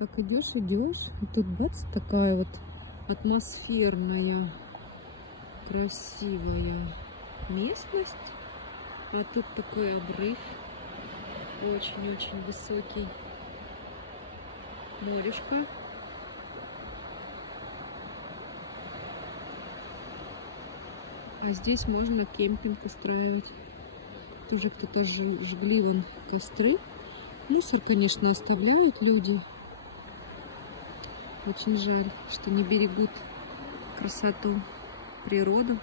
Так идешь, и тут бац, такая вот атмосферная, красивая местность. А тут такой обрыв, очень-очень высокий. Морешко. А здесь можно кемпинг устраивать. Тоже кто-то жгли вон костры. Мусор, конечно, оставляют люди. Очень жаль, что не берегут красоту, природу.